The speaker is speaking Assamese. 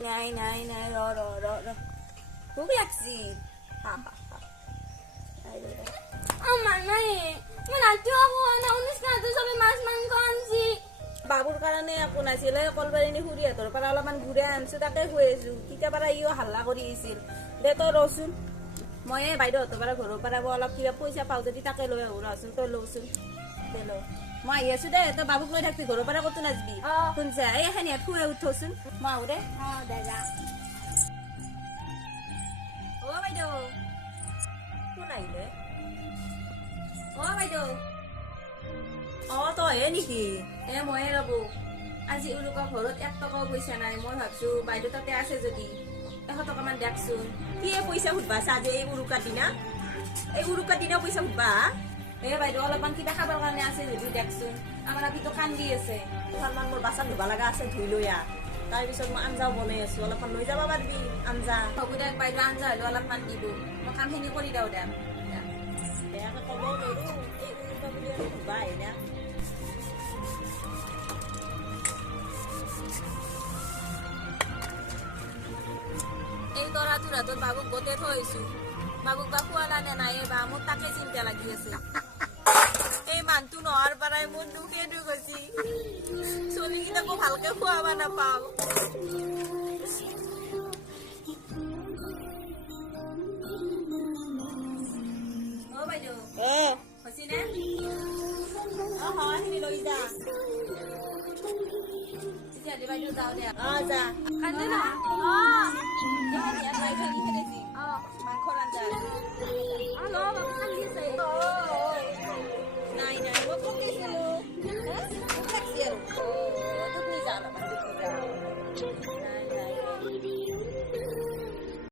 নাই ৰ ভোক লাগছি বাবুৰ কাৰণে একো নাছিলে কলবাৰী খুৰীহঁতৰ পৰা অলপমান ঘূৰাই আনিছো তাকে খুৱাই আছো তেতিয়া পৰা ইও হাল্লা কৰি আহিছিল দে তই ৰচোন মই বাইদেউহঁতৰ পৰা ঘৰৰ পৰা অলপ কিবা পইচা পাওঁ যদি তাকে লৈ আহো ৰচোন তই লচোন দে ল মই আহি আছো দে তই বাবুক লৈ থাকবি ঘৰৰ পৰা ক'তো নাযাবি শুনছা এই এখন ইয়াত ফুৰাই উঠোচোন মই আহো দে অ বাইদেউ কোন আহিলে অ বাইদেউ অ তইহে নেকি ময়ে ৰ'ব আজি উৰুকা ঘৰত 1 টকাও পইচা নাই মই ভাবছো বাইদেউ তাতে আছে যদি 100 টকামান দেখচোন কি পইচা সুধবা আজি এই উৰুকাৰ দিনা পইচা সুধবা বাইদেউ অলপমান কিবা খাবৰ কাৰণে আছে যদি দেখচোন আমাৰ আপিটো কান্দি আছে অলপমান মোৰ বাচন ধুবা লগা আছে ধুই লৈ আহ তাৰপিছত মই আঞ্জাও বনাই আছো অলপমান লৈ যাব পাৰবি আঞ্জা হ'ব দে বাইদেউ আঞ্জা হলেও অলপমান দিব মই কামখিনি কৰি দিওঁ দে বেয়াকে ক'ব নোৱাৰো এই উৰুকা বুলি আৰু ধুবা আহে না এই তৰাটোৰ হাতত বাবুক গোটেই থৈছো বাবুক বা খোৱালা নে নাই বা মোৰ তাকে চিন্তা লাগি আছে এই মানুহটো নোহোৱাৰ পৰাই মোৰ দুখে দুখ হৈছে চলিকেইটাকো ভালকে খুৱাব নাপাওঁ অ বাইদেউ হৈছে নে হয় লৈ যা তেতিয়াহ'লে বাইদেউ যাওঁ দে যা কান্দে না মাংস আঞ্জা